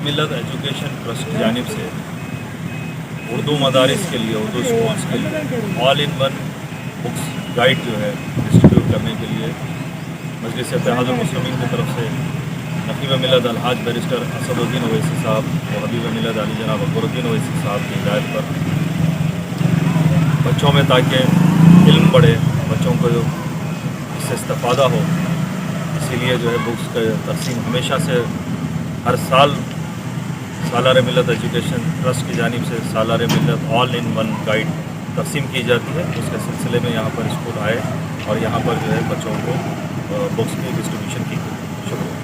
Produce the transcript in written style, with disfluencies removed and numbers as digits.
मिलत education trust की जानिब से उर्दू मदारिस के लिए, उर्दू स्कूल्स के लिए all in one books guide जो है डिस्ट्रीब्यूट करने के लिए मजलिस इत्तेहादुल मुस्लिमीन की तरफ से नकीब मिलत अलहाज बैरिस्टर असदुद्दीन ओवैसी साहब और हबीब मिलत अली जनाब अकबरुद्दीन ओवैसी साहब की हिदायत पर बच्चों में ताकि इल्म बढ़े, बच्चों को इससे इस्तेफादा हो, इसीलिए जो है बुक्स का तकसीम हमेशा से हर साल सालार मिलत एजुकेशन ट्रस्ट की जानिब से सालार मिलत ऑल इन वन गाइड तकसीम की जाती है। उसके सिलसिले में यहाँ पर स्कूल आए और यहाँ पर जो है बच्चों को बुक्स की डिस्ट्रीब्यूशन की। शुक्रिया।